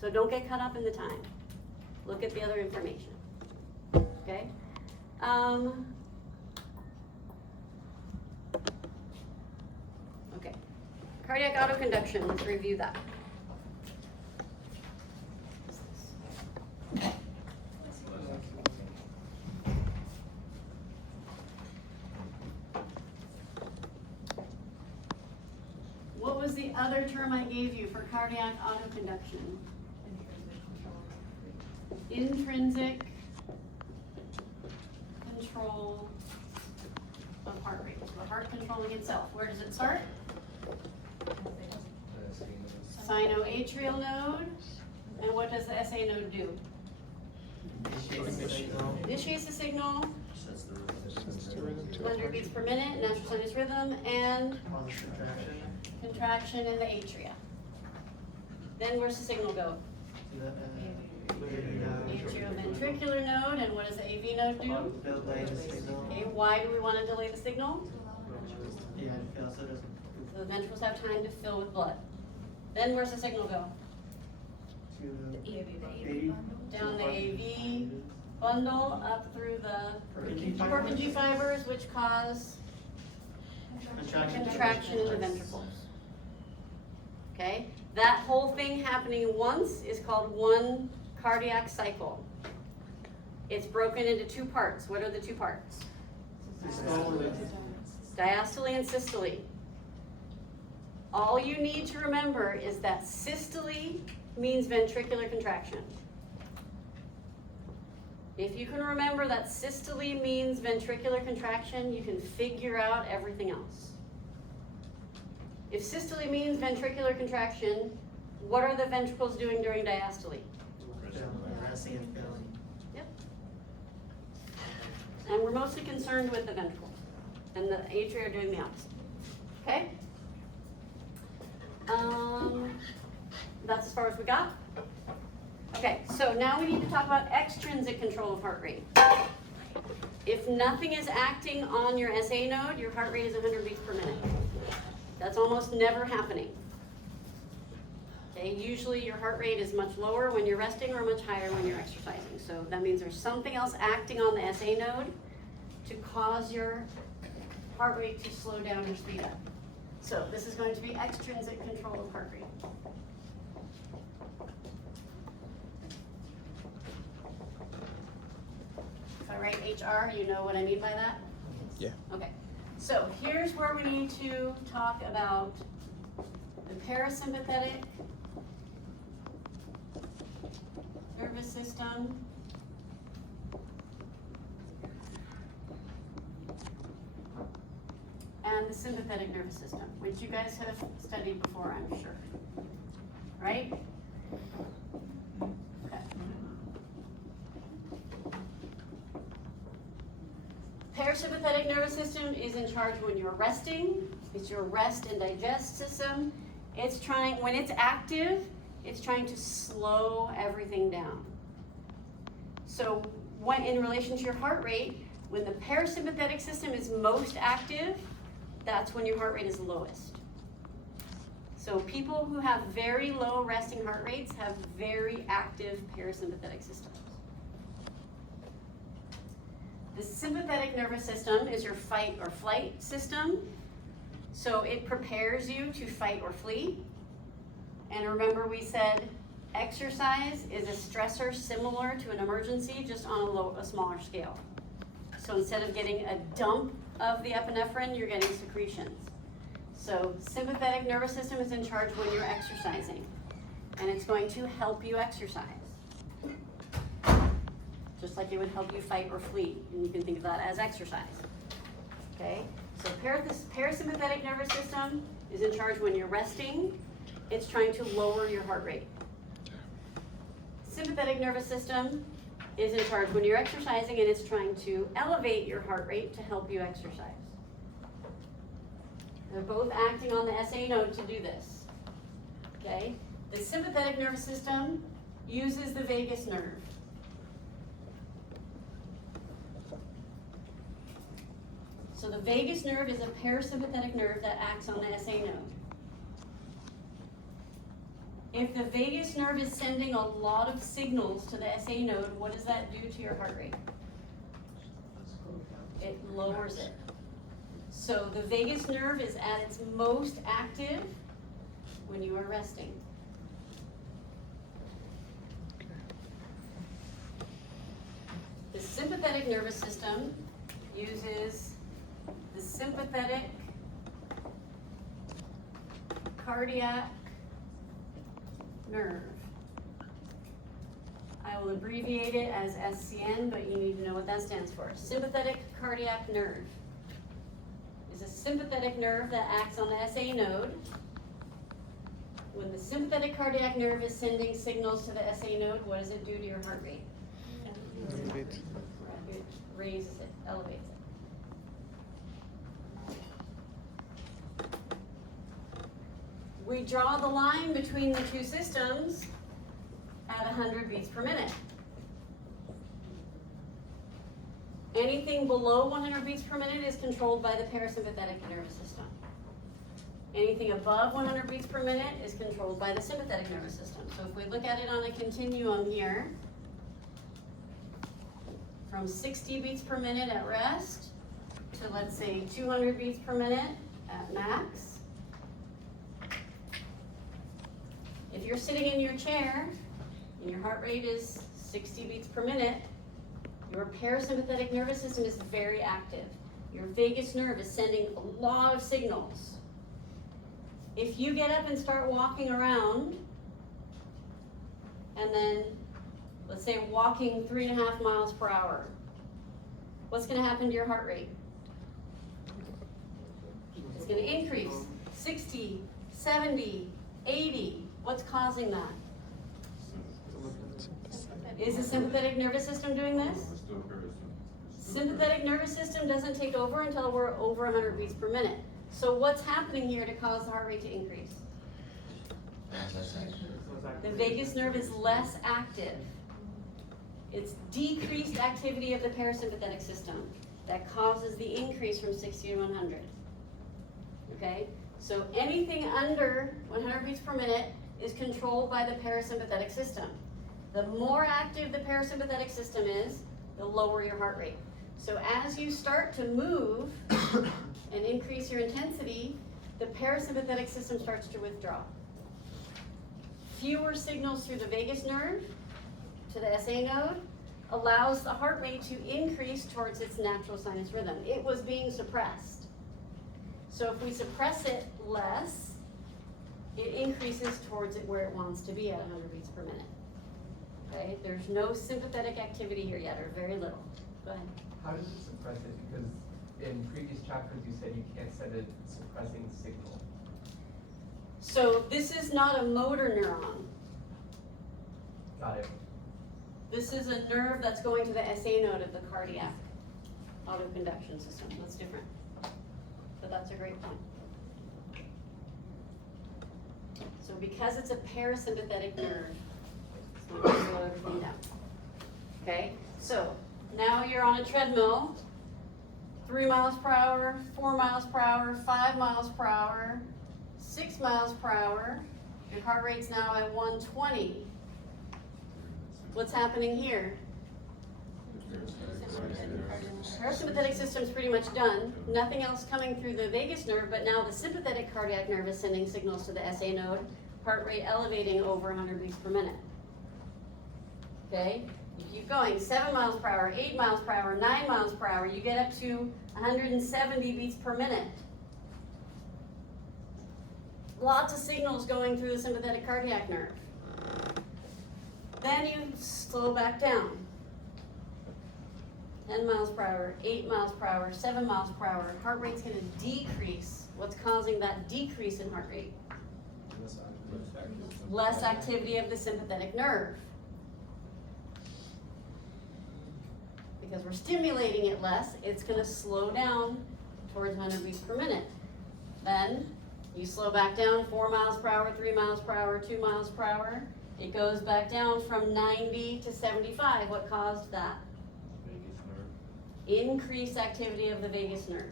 So don't get caught up in the time. Look at the other information, okay? Okay, cardiac autoconduction, let's review that. What was the other term I gave you for cardiac autoconduction? Intrinsic control of heart rate. So the heart controlling itself. Where does it start? Sinoatrial node. And what does the SA node do? Initiates the signal. 100 beats per minute, natural sinus rhythm, and contraction in the atria. Then where's the signal go? Atrioventricular node, and what does the AV node do? Okay, why do we want to delay the signal? So the ventricles have time to fill with blood. Then where's the signal go? Down the AV bundle, up through the Purkinje fibers, which cause contraction in the ventricles. Okay, that whole thing happening once is called one cardiac cycle. It's broken into two parts. What are the two parts? Diastole and systole. All you need to remember is that systole means ventricular contraction. If you can remember that systole means ventricular contraction, you can figure out everything else. If systole means ventricular contraction, what are the ventricles doing during diastole? Yep. And we're mostly concerned with the ventricles, and the atria are doing the opposite. Okay? That's as far as we got. Okay, so now we need to talk about extrinsic control of heart rate. If nothing is acting on your SA node, your heart rate is 100 beats per minute. That's almost never happening. Okay, usually your heart rate is much lower when you're resting or much higher when you're exercising. So that means there's something else acting on the SA node to cause your heart rate to slow down or speed up. So this is going to be extrinsic control of heart rate. If I write HR, you know what I mean by that? Yeah. Okay, so here's where we need to talk about the parasympathetic nervous system and the sympathetic nervous system, which you guys have studied before, I'm sure. Right? Okay. Parasympathetic nervous system is in charge when you're resting. It's your rest and digest system. It's trying, when it's active, it's trying to slow everything down. So when in relation to your heart rate, when the parasympathetic system is most active, that's when your heart rate is lowest. So people who have very low resting heart rates have very active parasympathetic systems. The sympathetic nervous system is your fight or flight system. So it prepares you to fight or flee. And remember we said exercise is a stressor similar to an emergency, just on a smaller scale. So instead of getting a dump of the epinephrine, you're getting secretions. So sympathetic nervous system is in charge when you're exercising, and it's going to help you exercise. Just like it would help you fight or flee, and you can think of that as exercise. Okay, so parasympathetic nervous system is in charge when you're resting. It's trying to lower your heart rate. Sympathetic nervous system is in charge when you're exercising, and it's trying to elevate your heart rate to help you exercise. They're both acting on the SA node to do this. Okay? The sympathetic nervous system uses the vagus nerve. So the vagus nerve is a parasympathetic nerve that acts on the SA node. If the vagus nerve is sending a lot of signals to the SA node, what does that do to your heart rate? It lowers it. So the vagus nerve is at its most active when you are resting. The sympathetic nervous system uses the sympathetic cardiac nerve. I will abbreviate it as SCN, but you need to know what that stands for. Sympathetic cardiac nerve is a sympathetic nerve that acts on the SA node. When the sympathetic cardiac nerve is sending signals to the SA node, what does it do to your heart rate? It raises it, elevates it. We draw the line between the two systems at 100 beats per minute. Anything below 100 beats per minute is controlled by the parasympathetic nervous system. Anything above 100 beats per minute is controlled by the sympathetic nervous system. So if we look at it on a continuum here, from 60 beats per minute at rest to, let's say, 200 beats per minute at max. If you're sitting in your chair and your heart rate is 60 beats per minute, your parasympathetic nervous system is very active. Your vagus nerve is sending a lot of signals. If you get up and start walking around, and then, let's say, walking 3.5 miles per hour, what's going to happen to your heart rate? It's going to increase. 60, 70, 80. What's causing that? Is the sympathetic nervous system doing this? Sympathetic nervous system doesn't take over until we're over 100 beats per minute. So what's happening here to cause the heart rate to increase? The vagus nerve is less active. It's decreased activity of the parasympathetic system that causes the increase from 60 to 100. Okay? So anything under 100 beats per minute is controlled by the parasympathetic system. The more active the parasympathetic system is, the lower your heart rate. So as you start to move and increase your intensity, the parasympathetic system starts to withdraw. Fewer signals through the vagus nerve to the SA node allows the heart rate to increase towards its natural sinus rhythm. It was being suppressed. So if we suppress it less, it increases towards it where it wants to be at 100 beats per minute. Okay, there's no sympathetic activity here yet, or very little. Go ahead. How does it suppress it? Because in previous chapters you said you can't send a suppressing signal. So this is not a motor neuron. Got it. This is a nerve that's going to the SA node of the cardiac autoconduction system. That's different. But that's a great point. So because it's a parasympathetic nerve, it's going to slow everything down. Okay? So now you're on a treadmill, 3 miles per hour, 4 miles per hour, 5 miles per hour, 6 miles per hour. Your heart rate's now at 120. What's happening here? Parasympathetic system's pretty much done. Nothing else coming through the vagus nerve, but now the sympathetic cardiac nerve is sending signals to the SA node, heart rate elevating over 100 beats per minute. Okay? You keep going, 7 miles per hour, 8 miles per hour, 9 miles per hour, you get up to 170 beats per minute. Lots of signals going through the sympathetic cardiac nerve. Then you slow back down. 10 miles per hour, 8 miles per hour, 7 miles per hour. Heart rate's going to decrease. What's causing that decrease in heart rate? Less activity of the sympathetic nerve. Because we're stimulating it less, it's going to slow down towards 100 beats per minute. Then you slow back down 4 miles per hour, 3 miles per hour, 2 miles per hour. It goes back down from 90 to 75. What caused that? Vagus nerve. Increased activity of the vagus nerve.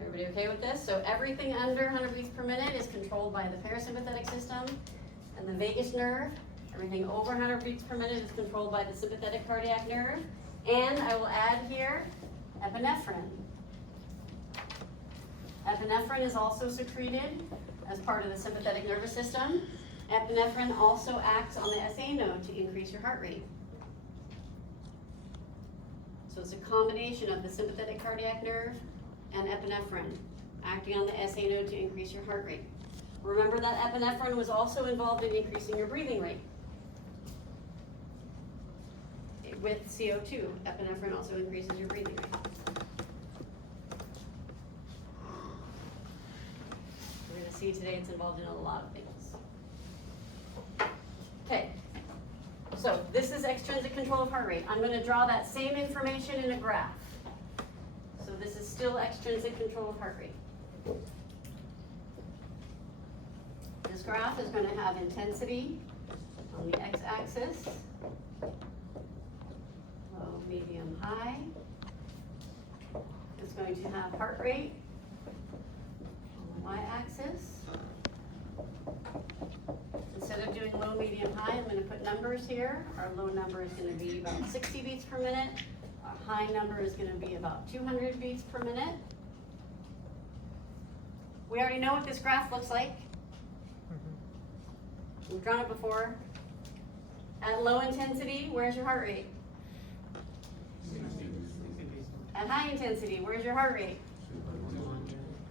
Everybody Everybody okay with this? So everything under 100 beats per minute is controlled by the parasympathetic system and the vagus nerve. Everything over 100 beats per minute is controlled by the sympathetic cardiac nerve. And I will add here epinephrine. Epinephrine is also secreted as part of the sympathetic nervous system. Epinephrine also acts on the SA node to increase your heart rate. So it's a combination of the sympathetic cardiac nerve and epinephrine acting on the SA node to increase your heart rate. Remember that epinephrine was also involved in increasing your breathing rate. With CO2, epinephrine also increases your breathing rate. We're going to see today it's involved in a lot of things. Okay, so this is extrinsic control of heart rate. I'm going to draw that same information in a graph. So this is still extrinsic control of heart rate. This graph is going to have intensity on the x-axis, low, medium, high. It's going to have heart rate on the y-axis. Instead of doing low, medium, high, I'm going to put numbers here. Our low number is going to be about 60 beats per minute. Our high number is going to be about 200 beats per minute. We already know what this graph looks like. We've drawn it before. At low intensity, where's your heart rate? At high intensity, where's your heart rate?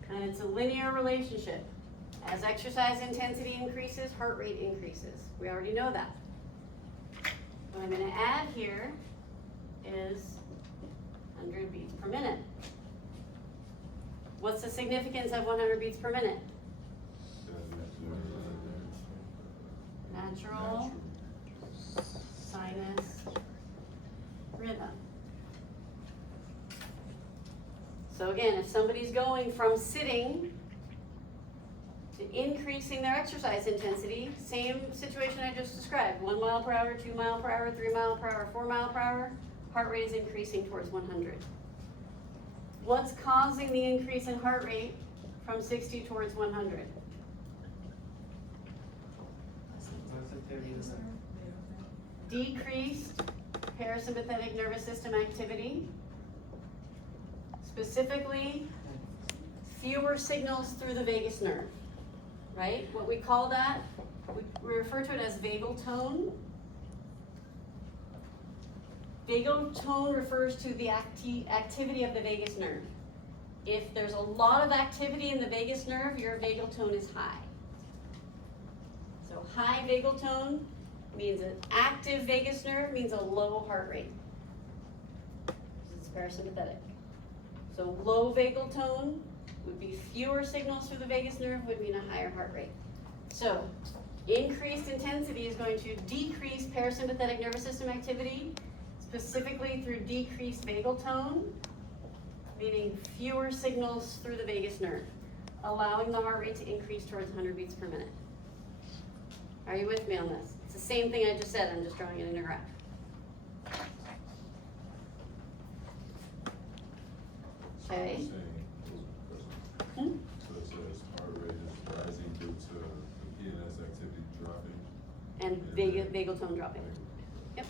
And it's a linear relationship. As exercise intensity increases, heart rate increases. We already know that. What I'm going to add here is 100 beats per minute. What's the significance of 100 beats per minute? Natural sinus rhythm. So again, if somebody's going from sitting to increasing their exercise intensity, same situation I just described, 1 mile per hour, 2 mile per hour, 3 mile per hour, 4 mile per hour, heart rate is increasing towards 100. What's causing the increase in heart rate from 60 towards 100? Decreased parasympathetic nervous system activity, specifically fewer signals through the vagus nerve, right? What we call that, we refer to it as vagal tone. Vagal tone refers to the activity of the vagus nerve. If there's a lot of activity in the vagus nerve, your vagal tone is high. So high vagal tone means an active vagus nerve means a low heart rate. It's parasympathetic. So low vagal tone would be fewer signals through the vagus nerve, would mean a higher heart rate. So increased intensity is going to decrease parasympathetic nervous system activity, specifically through decreased vagal tone, meaning fewer signals through the vagus nerve, allowing the heart rate to increase towards 100 beats per minute. Are you with me on this? It's the same thing I just said, I'm just drawing it in a graph. Okay. Hmm? So it says heart rate is rising due to the PNS activity dropping. And vagal tone dropping. Yep.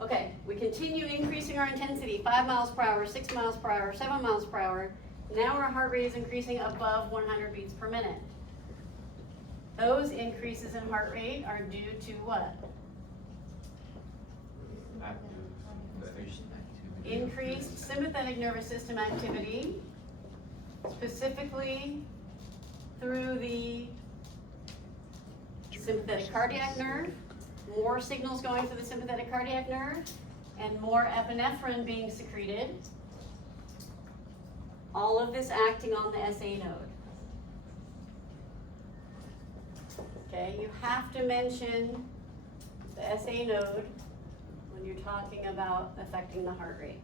Okay, we continue increasing our intensity, 5 miles per hour, 6 miles per hour, 7 miles per hour. Now our heart rate is increasing above 100 beats per minute. Those increases in heart rate are due to what? Increased sympathetic nervous system activity, specifically through the sympathetic cardiac nerve, more signals going to the sympathetic cardiac nerve, and more epinephrine being secreted. All of this acting on the SA node. Okay, you have to mention the SA node when you're talking about affecting the heart rate.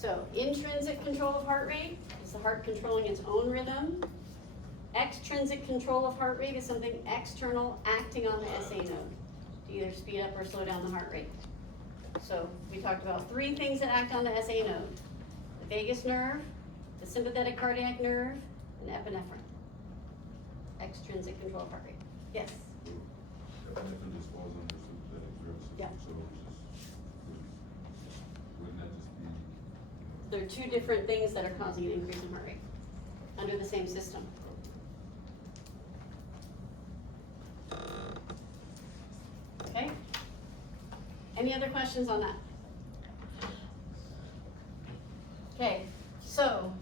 So intrinsic control of heart rate is the heart controlling its own rhythm. Extrinsic control of heart rate is something external acting on the SA node to either speed up or slow down the heart rate. So we talked about three things that act on the SA node: the vagus nerve, the sympathetic cardiac nerve, and epinephrine. Extrinsic control of heart rate. Yes? Epinephrine just falls under sympathetic nervous system, Yeah. so it's just, wouldn't that just be, There are two different things that are causing an increase in heart rate under the same system. Okay? Any other questions on that? Okay, so,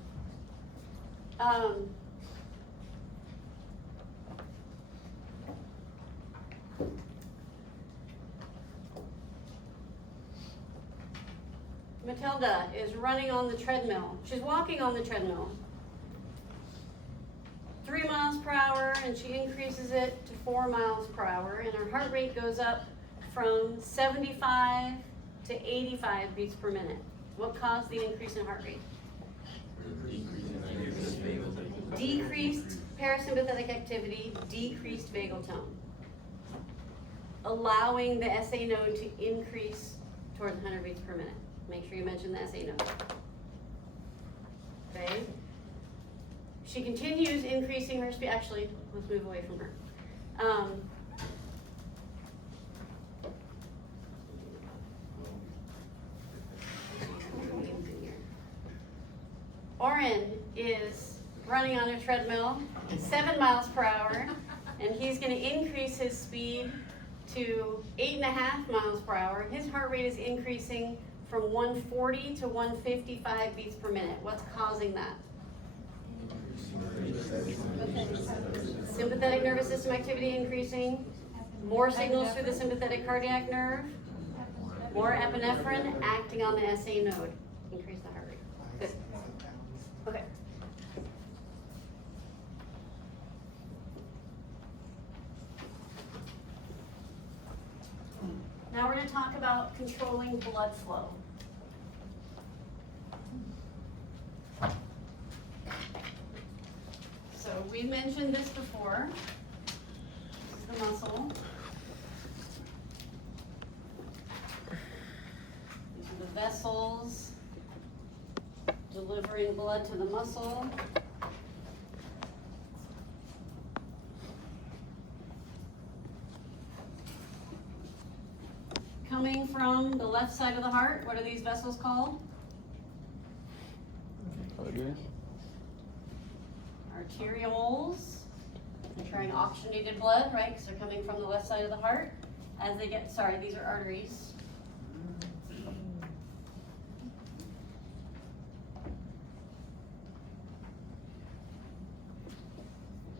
Matilda is running on the treadmill. She's walking on the treadmill. 3 miles per hour, and she increases it to 4 miles per hour, and her heart rate goes up from 75 to 85 beats per minute. What caused the increase in heart rate? Decreased parasympathetic activity, decreased vagal tone, allowing the SA node to increase towards 100 beats per minute. Make sure you mention the SA node. Okay? She continues increasing her speed. Actually, let's move away from her. Oren is running on a treadmill, 7 miles per hour, and he's going to increase his speed to 8.5 miles per hour. His heart rate is increasing from 140 to 155 beats per minute. What's causing that? Sympathetic nervous system activity increasing, more signals through the sympathetic cardiac nerve, more epinephrine acting on the SA node. Increase the heart rate. Good. Okay. Now we're going to talk about controlling blood flow. So we mentioned this before. This is the muscle. These are the vessels delivering blood to the muscle. Coming from the left side of the heart, what are these vessels called? Arterioles. They're carrying oxygenated blood, right? Because they're coming from the left side of the heart. As they get, sorry, these are arteries.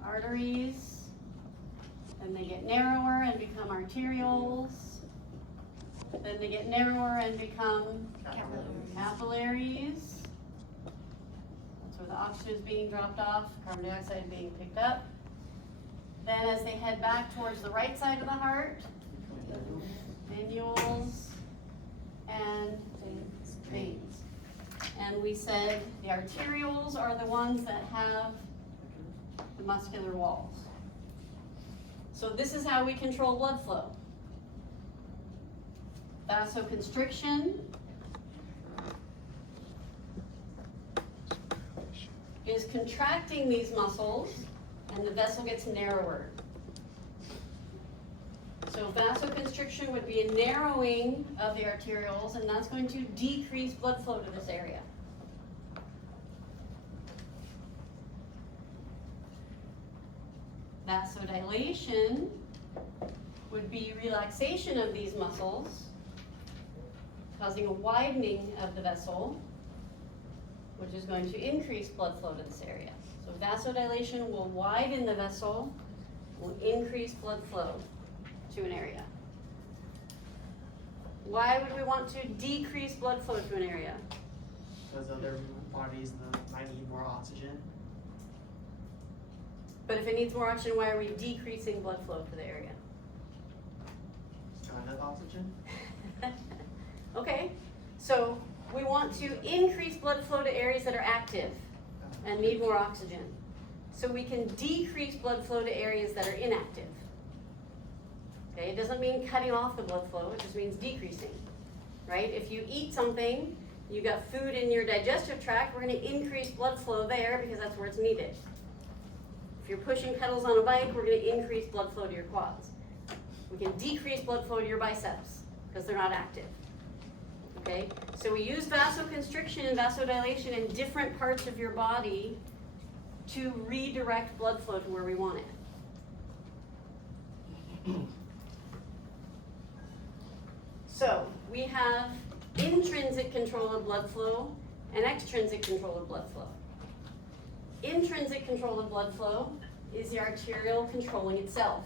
Arteries. Then they get narrower and become arterioles. Then they get narrower and become capillaries. That's where the oxygen is being dropped off, carbon dioxide is being picked up. Then as they head back towards the right side of the heart, venules and veins. And we said the arterioles are the ones that have the muscular walls. So this is how we control blood flow. Vasoconstriction is contracting these muscles and the vessel gets narrower. So vasoconstriction would be a narrowing of the arterioles, and that's going to decrease blood flow to this area. Vasodilation would be relaxation of these muscles, causing a widening of the vessel, which is going to increase blood flow to this area. So vasodilation will widen the vessel, will increase blood flow to an area. Why would we want to decrease blood flow to an area? Because other bodies might need more oxygen. But if it needs more oxygen, why are we decreasing blood flow to the area? Not enough oxygen. Okay, so We want to increase blood flow to areas that are active and need more oxygen. So we can decrease blood flow to areas that are inactive. Okay, it doesn't mean cutting off the blood flow, it just means decreasing, right? If you eat something, you got food in your digestive tract, we're gonna increase blood flow there because that's where it's needed. If you're pushing pedals on a bike, we're gonna increase blood flow to your quads. We can decrease blood flow to your biceps because they're not active. Okay, so we use vasoconstriction and vasodilation in different parts of your body to redirect blood flow to where we want it. So we have intrinsic control of blood flow and extrinsic control of blood flow. Intrinsic control of blood flow is the arteriole controlling itself.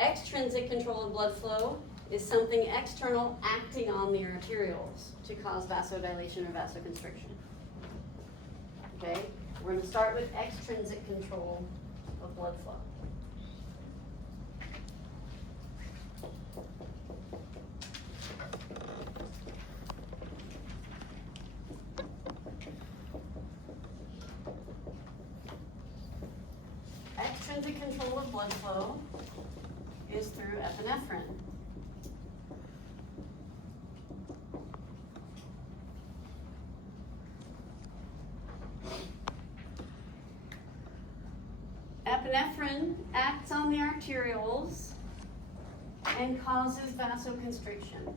Extrinsic control of blood flow is something external acting on the arterioles to cause vasodilation or vasoconstriction. Okay, we're going to start with extrinsic control of blood flow. Extrinsic control of blood flow is through epinephrine. Epinephrine acts on the arterioles and causes vasoconstriction.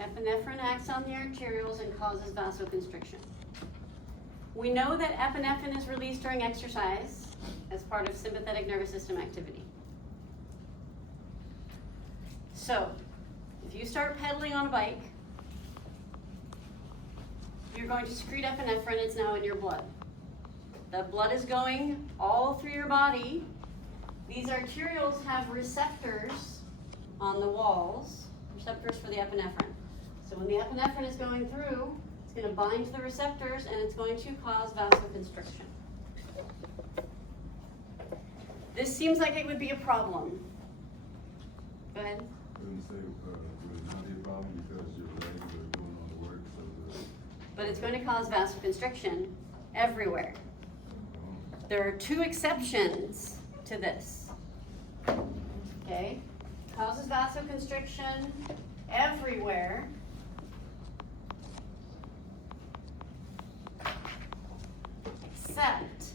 Epinephrine acts on the arterioles and causes vasoconstriction. We know that epinephrine is released during exercise as part of sympathetic nervous system activity. So, if you start pedaling on a bike, you're going to secrete epinephrine, it's now in your blood. The blood is going all through your body. These arterioles have receptors on the walls, receptors for the epinephrine. So when the epinephrine is going through, it's going to bind to the receptors and it's going to cause vasoconstriction. This seems like it would be a problem. Go ahead. Wouldn't say, would not be a problem because your legs are doing all the work, so But it's going to cause vasoconstriction everywhere. There are two exceptions to this. Okay? Causes vasoconstriction everywhere. Except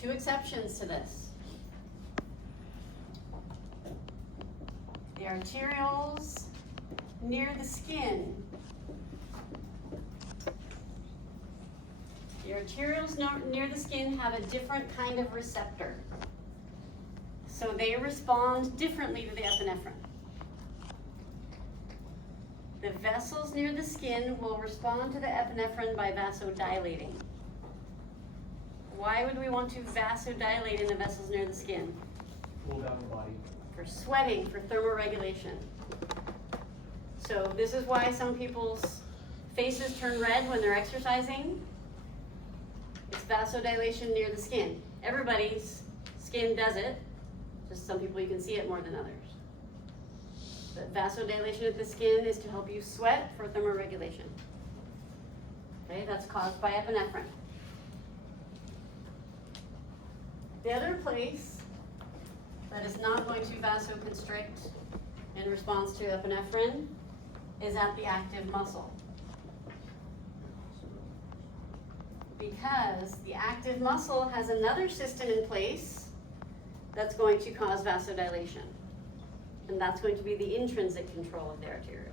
two exceptions to this. The arterioles near the skin. The arterioles near the skin have a different kind of receptor. So they respond differently to the epinephrine. The vessels near the skin will respond to the epinephrine by vasodilating. Why would we want to vasodilate in the vessels near the skin? Cool down the body. For sweating, for thermoregulation. So this is why some people's faces turn red when they're exercising. It's vasodilation near the skin. Everybody's skin does it, just some people you can see it more than others. But vasodilation of the skin is to help you sweat for thermoregulation. Okay, that's caused by epinephrine. The other place that is not going to vasoconstrict in response to epinephrine is at the active muscle. Because the active muscle has another system in place that's going to cause vasodilation. And that's going to be the intrinsic control of the arterioles.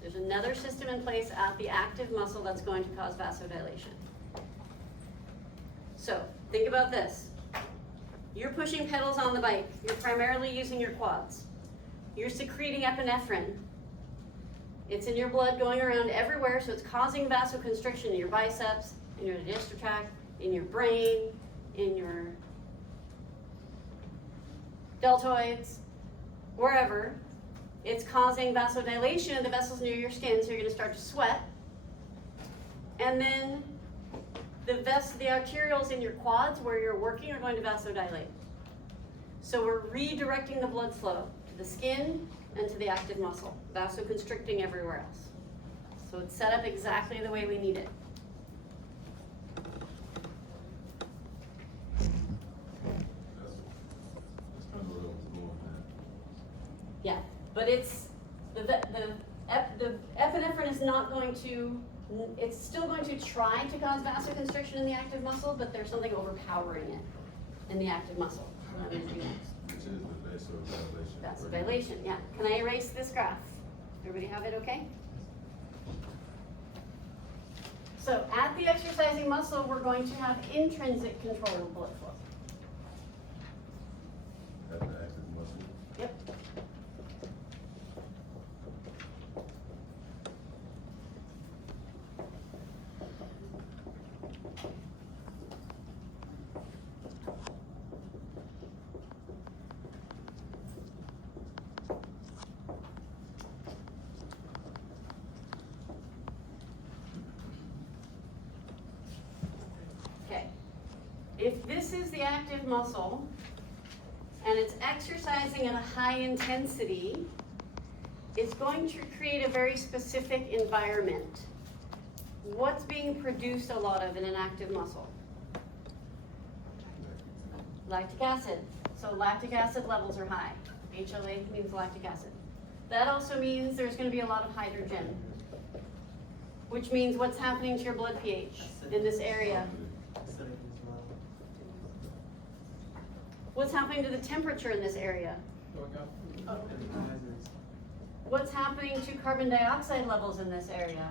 There's another system in place at the active muscle that's going to cause vasodilation. So, think about this. You're pushing pedals on the bike. You're primarily using your quads. You're secreting epinephrine. It's in your blood going around everywhere, so it's causing vasoconstriction in your biceps, in your digestive tract, in your brain, in your deltoids, wherever. it's causing vasodilation in the vessels near your skin, so you're gonna start to sweat. And then the arterioles in your quads where you're working are going to vasodilate. So we're redirecting the blood flow to the skin and to the active muscle, vasoconstricting everywhere else. So it's set up exactly the way we need it. That's kind of where I was going at. Yeah, but it's, the epinephrine is not going to, it's still going to try to cause vasoconstriction in the active muscle, but there's something overpowering it in the active muscle. So I'm gonna do next. Which is the vasodilation. Vasodilation, yeah. Can I erase this graph? Everybody have it okay? So at the exercising muscle, we're going to have intrinsic control of blood flow. At the active muscle. Yep. Okay. If this is the active muscle, and it's exercising at a high intensity, it's going to create a very specific environment. What's being produced a lot of in an active muscle? Lactic acid. So lactic acid levels are high. HLA means lactic acid. That also means there's going to be a lot of hydrogen, which means what's happening to your blood pH in this area? Acidic as well. What's happening to the temperature in this area? It rises. What's happening to carbon dioxide levels in this area?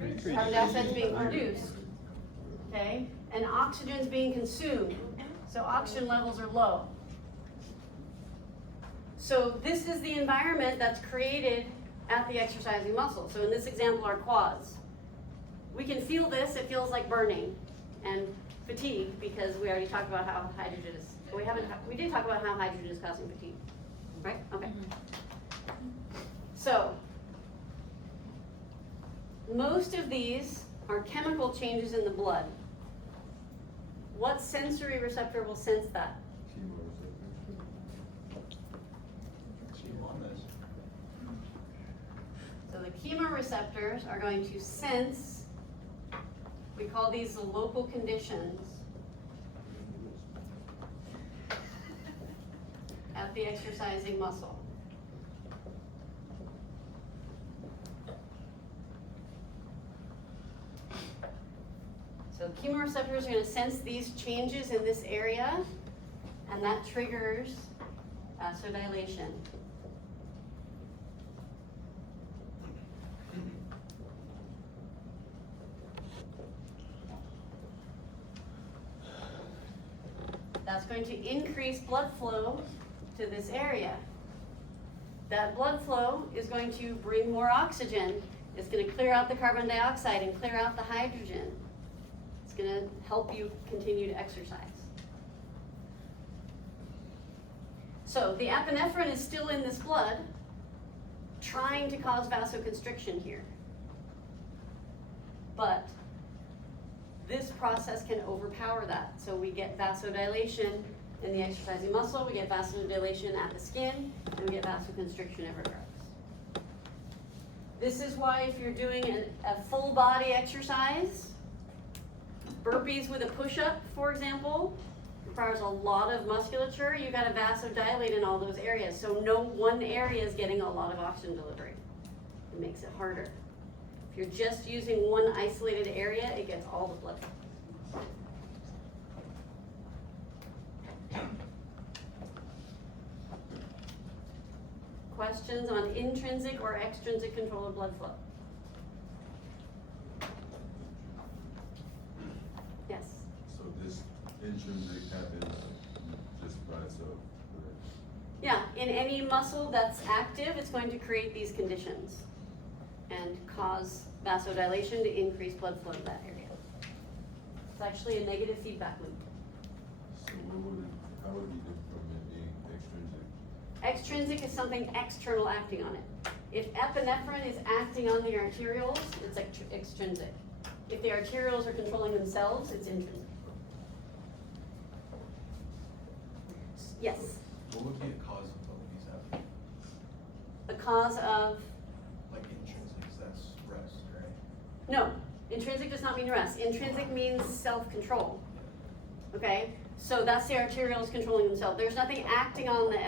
Increase. Carbon dioxide is being produced, okay? And oxygen is being consumed, so oxygen levels are low. So this is the environment that's created at the exercising muscle. So in this example, our quads. We can feel this, it feels like burning and fatigue because we already talked about how hydrogen is, we did talk about how hydrogen is causing fatigue, right? Okay. So, most of these are chemical changes in the blood. What sensory receptor will sense that? So the chemoreceptors are going to sense, we call these the local conditions at the exercising muscle. So chemoreceptors are going to sense these changes in this area, and that triggers vasodilation. That's going to increase blood flow to this area. That blood flow is going to bring more oxygen. It's going to clear out the carbon dioxide and clear out the hydrogen. It's going to help you continue to exercise. So the epinephrine is still in this blood, trying to cause vasoconstriction here. But this process can overpower that. So we get vasodilation in the exercising muscle, we get vasodilation at the skin, and we get vasoconstriction everywhere else. This is why if you're doing a full body exercise, burpees with a push-up, for example, requires a lot of musculature. You gotta vasodilate in all those areas. So no one area is getting a lot of oxygen delivery. It makes it harder. If you're just using one isolated area, it gets all the blood. Questions on intrinsic or extrinsic control of blood flow? Yes. So this intrinsic happens just by itself, correct? Yeah, in any muscle that's active, it's going to create these conditions and cause vasodilation to increase blood flow to that area. It's actually a negative feedback loop. So what would it, how would it be different from Extrinsic is something external acting on it. If epinephrine is acting on the arterioles, it's extrinsic. If the arterioles are controlling themselves, it's intrinsic. Yes, What would be a cause of both of these happening? the cause of, Like intrinsics, that's rest, right? no, intrinsic does not mean rest. Intrinsic means self-control. Okay, so that's the arterioles controlling themselves. There's nothing acting on the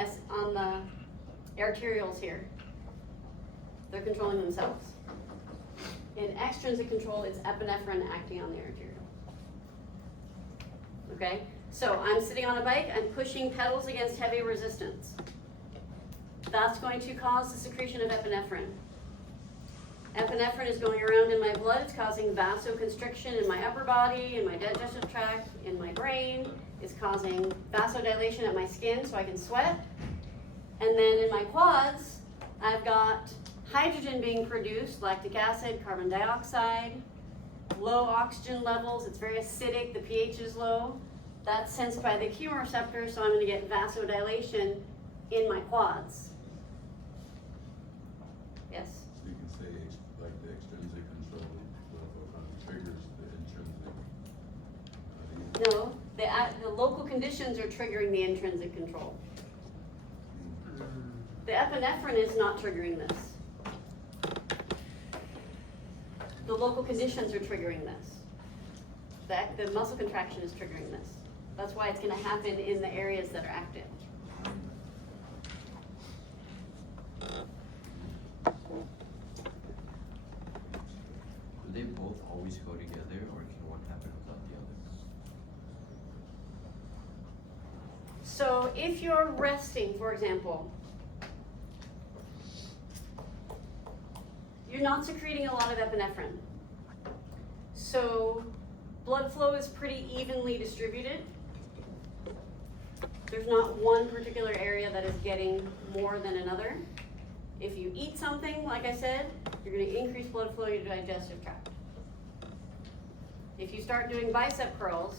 arterioles here. They're controlling themselves. In extrinsic control, it's epinephrine acting on the arteriole. Okay, so I'm sitting on a bike, I'm pushing pedals against heavy resistance. That's going to cause the secretion of epinephrine. Epinephrine is going around in my blood, it's causing vasoconstriction in my upper body, in my digestive tract, in my brain. It's causing vasodilation at my skin so I can sweat. And then in my quads, I've got hydrogen being produced, lactic acid, carbon dioxide, low oxygen levels, it's very acidic, the pH is low. That's sensed by the chemoreceptor, so I'm gonna get vasodilation in my quads. Yes? So you can say like the extrinsic control triggers the intrinsic. No, the local conditions are triggering the intrinsic control. The epinephrine is not triggering this. The local conditions are triggering this. The muscle contraction is triggering this. That's why it's gonna happen in the areas that are active. Do they both always go together, or can one happen without the other? So if you're resting, for example, you're not secreting a lot of epinephrine. So blood flow is pretty evenly distributed. There's not one particular area that is getting more than another. If you eat something, like I said, you're gonna increase blood flow to your digestive tract. If you start doing bicep curls,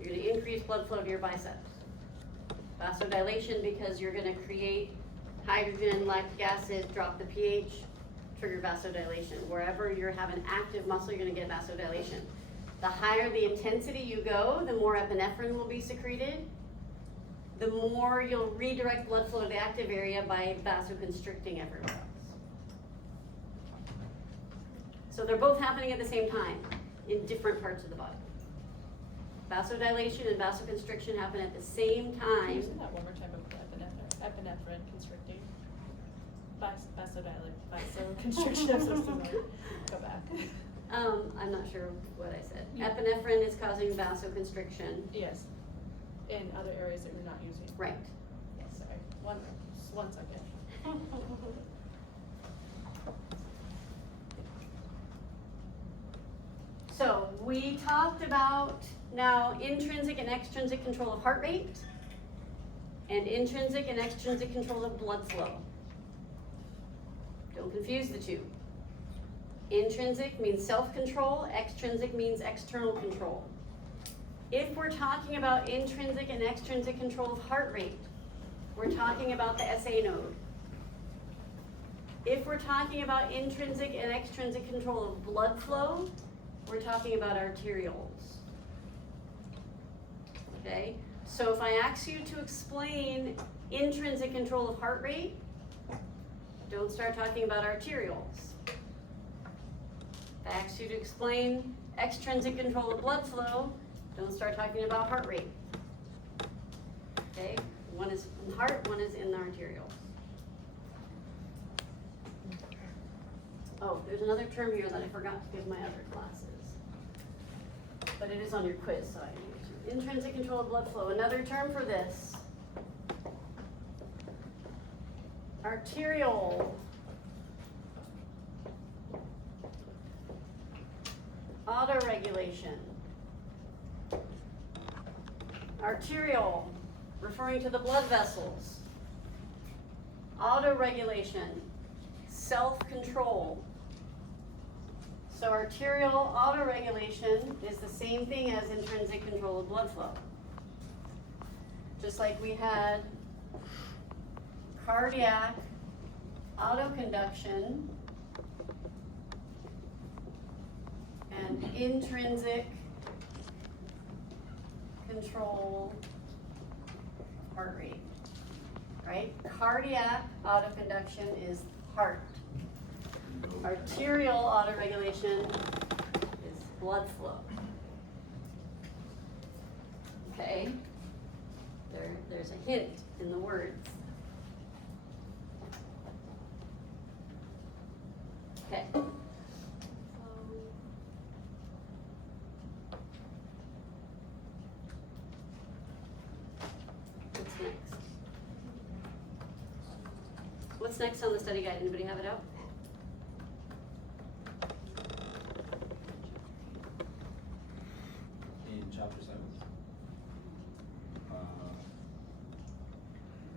you're gonna increase blood flow to your biceps. Vasodilation, because you're gonna create hydrogen, lactic acid, drop the pH, trigger vasodilation. Wherever you have an active muscle, you're gonna get vasodilation. The higher the intensity you go, the more epinephrine will be secreted. The more you'll redirect blood flow to the active area by vasoconstricting everywhere else. So they're both happening at the same time in different parts of the body. Vasodilation and vasoconstriction happen at the same Can time. you say that one more time about epinephrine constricting? Vasoconstriction, I'm so sorry. Go back. I'm not sure what I said. Yeah. Epinephrine is causing vasoconstriction. Yes, in other areas that you're not using. Right. Yes, sorry, one second. So we talked about now intrinsic and extrinsic control of heart rate and intrinsic and extrinsic control of blood flow. Don't confuse the two. Intrinsic means self-control, extrinsic means external control. If we're talking about intrinsic and extrinsic control of heart rate, we're talking about the SA node. If we're talking about intrinsic and extrinsic control of blood flow, we're talking about arterioles. Okay, so if I ask you to explain intrinsic control of heart rate, don't start talking about arterioles. If I ask you to explain extrinsic control of blood flow, don't start talking about heart rate. Okay, one is in the heart, one is in the arterioles. Oh, there's another term here that I forgot to give my other classes. But it is on your quiz, so I need to. Intrinsic control of blood flow. Another term for this. Arteriole. Autoregulation. Arteriole, referring to the blood vessels. Autoregulation, self-control. So arterial autoregulation is the same thing as intrinsic control of blood flow. Just like we had cardiac autoconduction and intrinsic control of heart rate, right? Cardiac autoconduction is heart. Arterial autoregulation is blood flow. Okay? There's a hint in the words. Okay. What's next? What's next on the study guide? Anybody have it out? In chapter 7.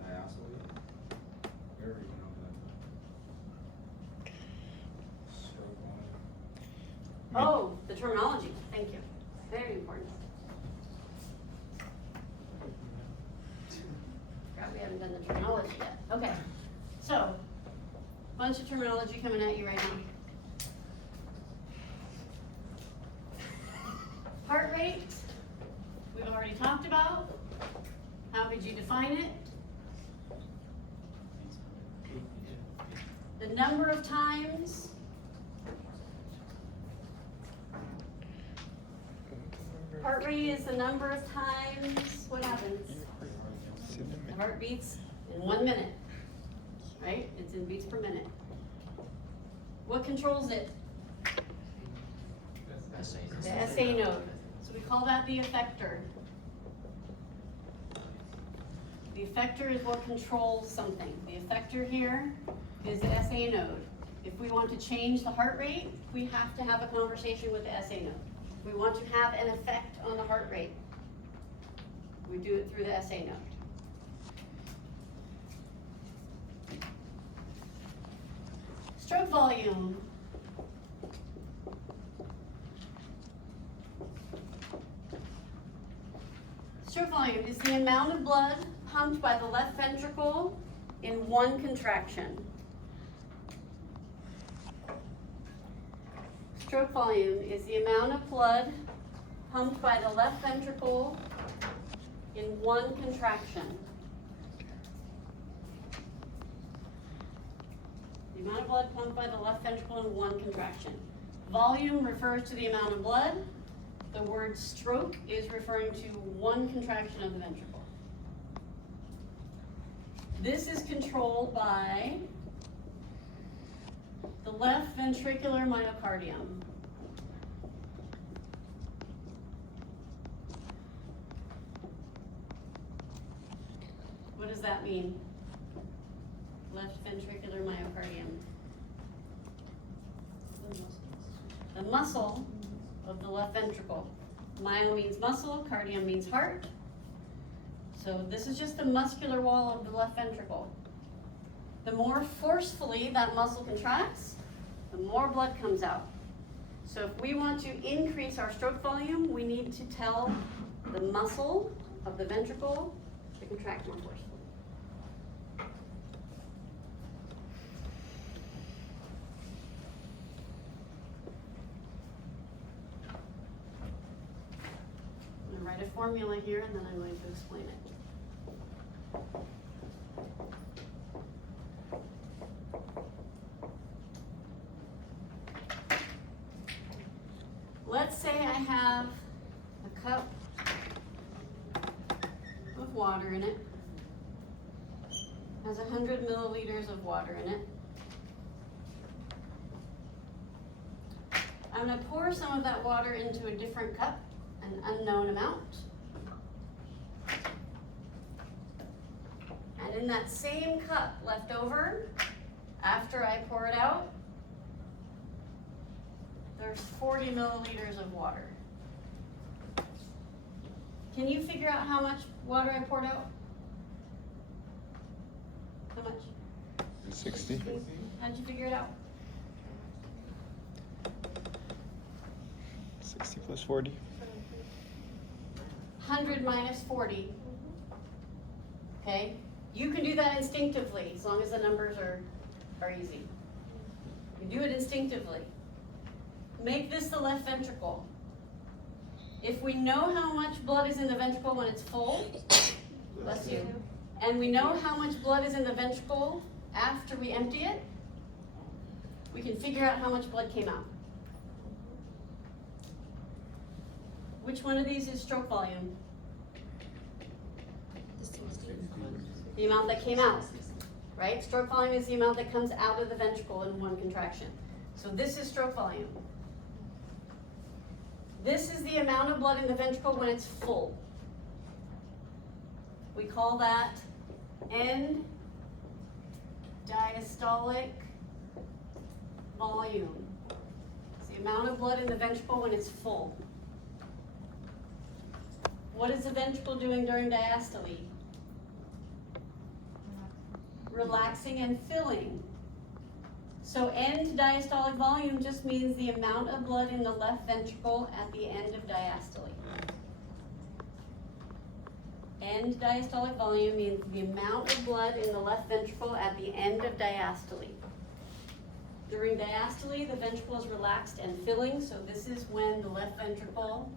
Diastole. Where are you going over that? Stroke volume. Oh, the terminology. Thank you. Very important. Forgot we haven't done the terminology yet. Okay. So, bunch of terminology coming at you right now. Heart rate, we've already talked about. How could you define it? The number of times. Heart rate is the number of times, what happens? The heart beats in 1 minute, right? It's in beats per minute. What controls it? SA. The SA node. So we call that the effector. The effector is what controls something. The effector here is the SA node. If we want to change the heart rate, we have to have a conversation with the SA node. If we want to have an effect on the heart rate, we do it through the SA node. Stroke volume. Stroke volume is the amount of blood pumped by the left ventricle in one contraction. Stroke volume is the amount of blood pumped by the left ventricle in one contraction. The amount of blood pumped by the left ventricle in one contraction. Volume refers to the amount of blood. The word stroke is referring to one contraction of the ventricle. This is controlled by the left ventricular myocardium. What does that mean? Left ventricular myocardium. The muscle of the left ventricle. Myo means muscle, cardium means heart. So this is just the muscular wall of the left ventricle. The more forcefully that muscle contracts, the more blood comes out. So if we want to increase our stroke volume, we need to tell the muscle of the ventricle to contract more forcefully. I'm going to write a formula here and then I'm going to explain it. Let's say I have a cup of water in it. Has 100 milliliters of water in it. I'm going to pour some of that water into a different cup, an unknown amount. And in that same cup left over, after I pour it out, there's 40 milliliters of water. Can you figure out how much water I poured out? How much? 60. How'd you figure it out? 60 plus 40. 100 minus 40. Okay? You can do that instinctively, as long as the numbers are easy. You do it instinctively. Make this the left ventricle. If we know how much blood is in the ventricle when it's full, bless you, and we know how much blood is in the ventricle after we empty it, we can figure out how much blood came out. Which one of these is stroke volume? The amount that came out, right? Stroke volume is the amount that comes out of the ventricle in one contraction. So this is stroke volume. This is the amount of blood in the ventricle when it's full. We call that end diastolic volume. It's the amount of blood in the ventricle when it's full. What is the ventricle doing during diastole? Relaxing and filling. So end diastolic volume just means the amount of blood in the left ventricle at the end of diastole. End diastolic volume means the amount of blood in the left ventricle at the end of diastole. During diastole, the ventricle is relaxed and filling, so this is when the left ventricle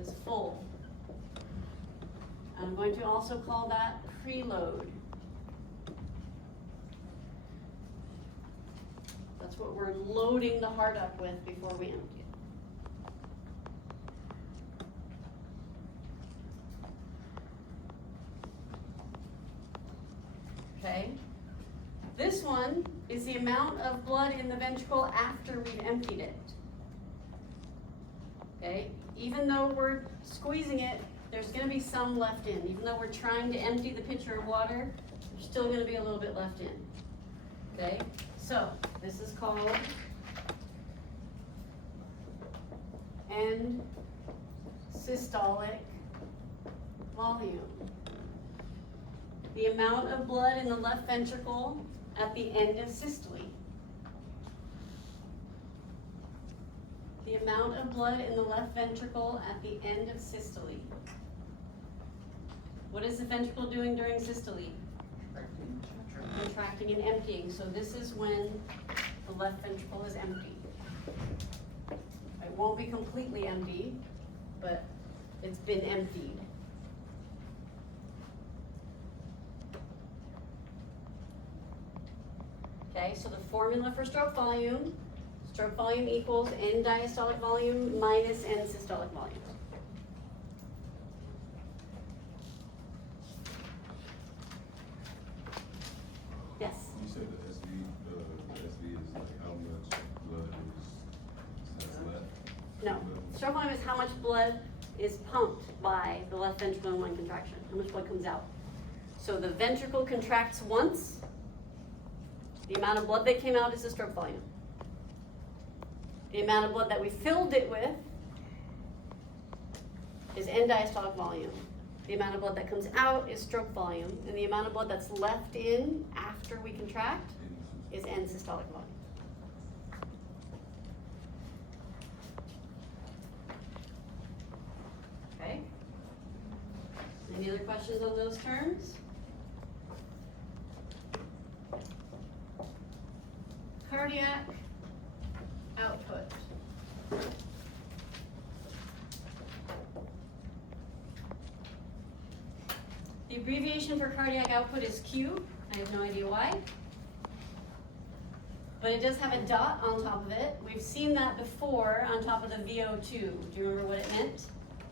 is full. I'm going to also call that preload. That's what we're loading the heart up with before we empty it. Okay. This one is the amount of blood in the ventricle after we've emptied it. Okay. Even though we're squeezing it, there's going to be some left in. Even though we're trying to empty the pitcher of water, there's still going to be a little bit left in. Okay. So this is called end systolic volume. The amount of blood in the left ventricle at the end of systole. The amount of blood in the left ventricle at the end of systole. What is the ventricle doing during systole? Contracting and emptying. So this is when the left ventricle is empty. It won't be completely empty, but it's been emptied. Okay, so the formula for stroke volume equals end diastolic volume minus end systolic volume. Yes? You said the SV is like how much blood is left? No. Stroke volume is how much blood is pumped by the left ventricle in one contraction. How much blood comes out. So the ventricle contracts once. The amount of blood that came out is the stroke volume. The amount of blood that we filled it with is end diastolic volume. The amount of blood that comes out is stroke volume. And the amount of blood that's left in after we contract is end systolic volume. Okay? Any other questions on those terms? Cardiac output. The abbreviation for cardiac output is Q. I have no idea why. But it does have a dot on top of it. We've seen that before on top of the VO2. Do you remember what it meant?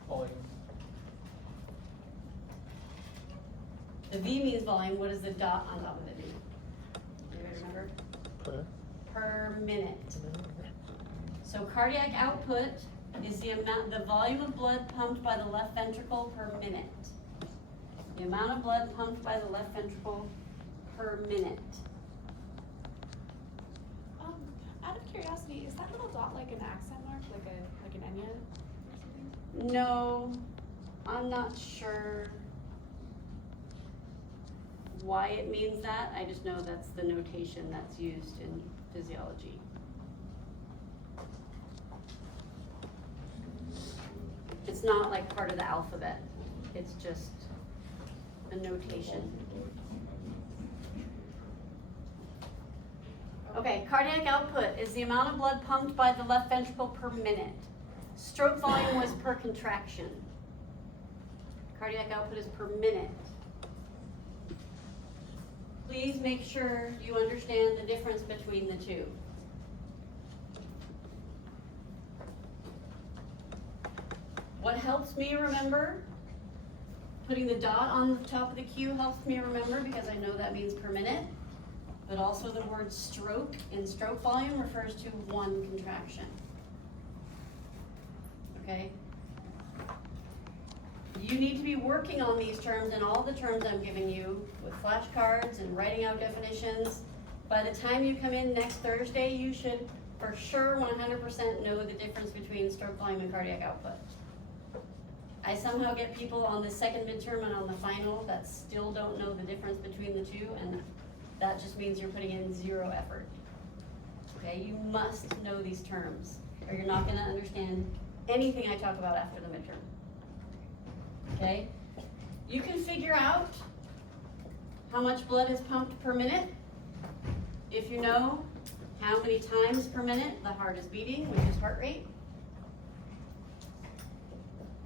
Volume. The V means volume. What does the dot on top of it mean? Anybody remember? Per minute. So cardiac output is the volume of blood pumped by the left ventricle per minute. The amount of blood pumped by the left ventricle per minute. Out of curiosity, is that little dot like an accent mark, like an enya or something? No, I'm not sure why it means that. I just know that's the notation that's used in physiology. It's not like part of the alphabet. It's just a notation. Cardiac output is the amount of blood pumped by the left ventricle per minute. Stroke volume was per contraction. Cardiac output is per minute. Please make sure you understand the difference between the two. What helps me remember, putting the dot on the top of the Q helps me remember because I know that means per minute. But also the word stroke in stroke volume refers to one contraction. Okay? You need to be working on these terms and all the terms I'm giving you with flashcards and writing out definitions. By the time you come in next Thursday, you should for sure 100% know the difference between stroke volume and cardiac output. I somehow get people on the second midterm and on the final that still don't know the difference between the two, and that just means you're putting in zero effort. Okay, you must know these terms, or you're not gonna understand anything I talk about after the midterm. Okay? You can figure out how much blood is pumped per minute if you know how many times per minute the heart is beating, which is heart rate,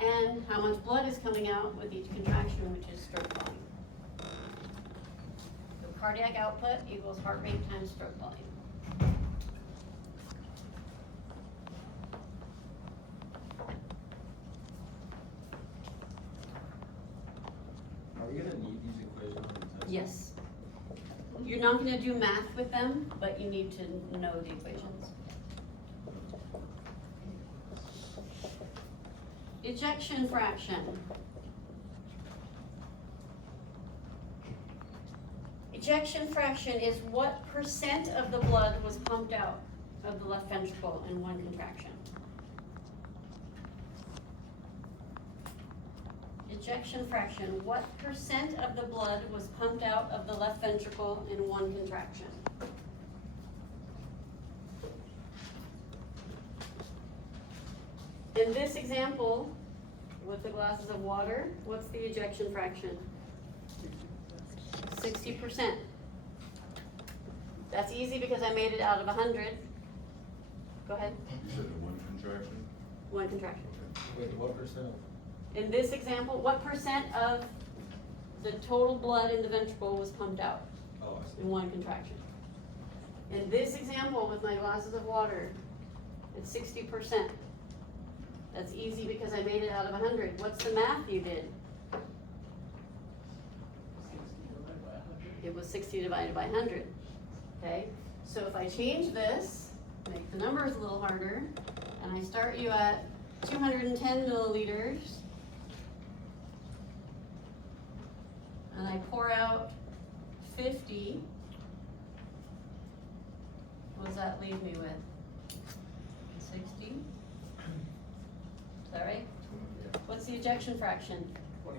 and how much blood is coming out with each contraction, which is stroke volume. So cardiac output equals heart rate times stroke volume. Are we gonna need these equations on the test? Yes. You're not gonna do math with them, but you need to know the equations. Ejection fraction. Ejection fraction is what percent of the blood was pumped out of the left ventricle in one contraction. Ejection fraction, what percent of the blood was pumped out of the left ventricle in one contraction? In this example, with the glasses of water, what's the ejection fraction? 60%. That's easy because I made it out of 100. Go ahead, You said the one contraction? one contraction. Wait, what percent? In this example, what percent of the total blood in the ventricle was pumped out Oh, I see. in one contraction? In this example with my glasses of water, it's 60%. That's easy because I made it out of 100. What's the math you did? It was 60 divided by 100, okay? So if I change this, make the numbers a little harder, and I start you at 210 milliliters, and I pour out 50, what does that leave me with? 60? Is that right? What's the ejection fraction? 23%,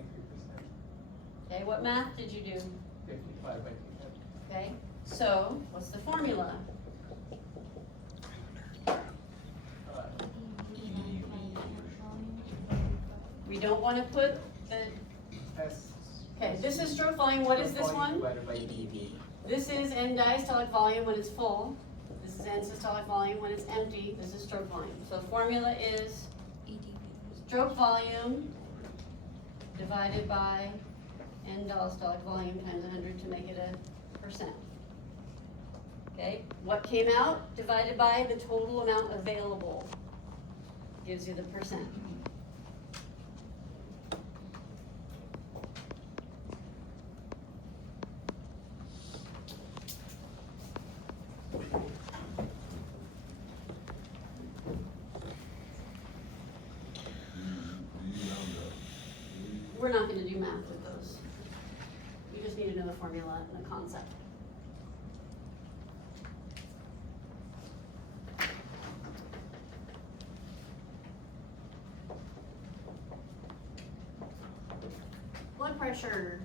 Okay, what math did you do? 55 by 210. Okay, so what's the formula? We don't want to put the, S. okay, this is stroke volume. What is this one? Divided by EDV. This is end diastolic volume when it's full. This is end systolic volume when it's empty. This is stroke volume. So formula is stroke volume divided by end diastolic volume times 100 to make it a percent. Okay, what came out divided by the total amount available gives you the percent. Do you round up? We're not gonna do math with those. You just need to know the formula and the concept. Blood pressure.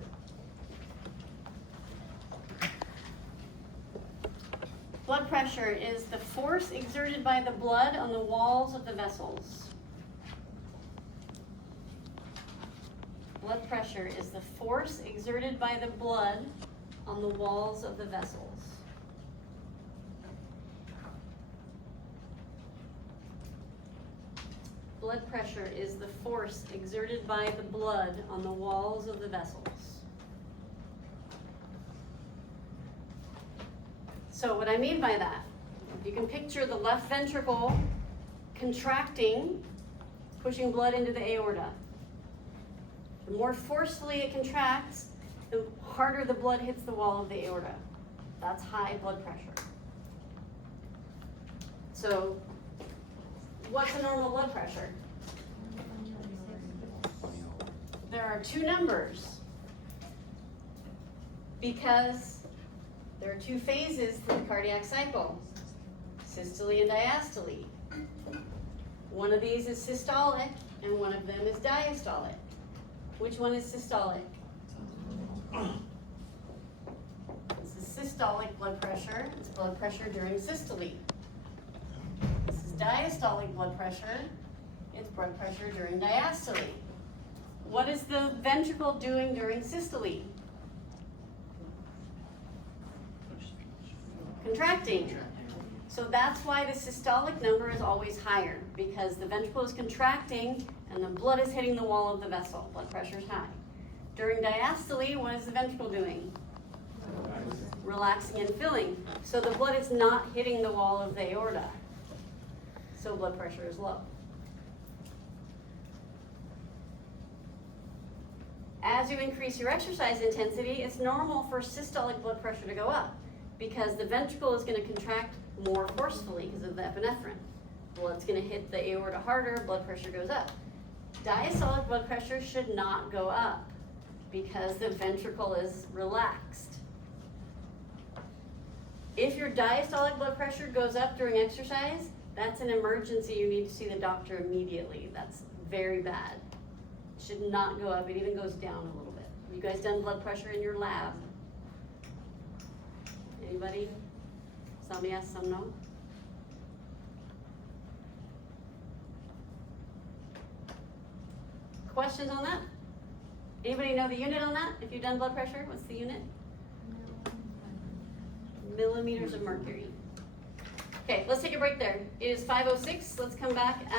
Blood pressure is the force exerted by the blood on the walls of the vessels. Blood pressure is the force exerted by the blood on the walls of the vessels. blood pressure is the force exerted by the blood on the walls of the vessels. So what I mean by that, you can picture the left ventricle contracting, pushing blood into the aorta. The more forcefully it contracts, the harder the blood hits the wall of the aorta. That's high blood pressure. So, what's a normal blood pressure? There are two numbers because there are two phases to the cardiac cycle, systole and diastole. One of these is systolic and one of them is diastolic. Which one is systolic? This is systolic blood pressure. It's blood pressure during systole. This is diastolic blood pressure. It's blood pressure during diastole. What is the ventricle doing during systole? Contracting. So that's why the systolic number is always higher, because the ventricle is contracting and the blood is hitting the wall of the vessel. Blood pressure is high. During diastole, what is the ventricle doing? Relaxing and filling. So the blood is not hitting the wall of the aorta. So blood pressure is low. As you increase your exercise intensity, it's normal for systolic blood pressure to go up because the ventricle is going to contract more forcefully because of the epinephrine. Blood's going to hit the aorta harder, blood pressure goes up. Diastolic blood pressure should not go up because the ventricle is relaxed. If your diastolic blood pressure goes up during exercise, that's an emergency. You need to see the doctor immediately. That's very bad. It should not go up. It even goes down a little bit. Have you guys done blood pressure in your lab? Anybody? Some yes, some no? Questions on that? Anybody know the unit on that? If you've done blood pressure, what's the unit? Millimeters of mercury. Okay, let's take a break there. It is 5:06. Let's come back at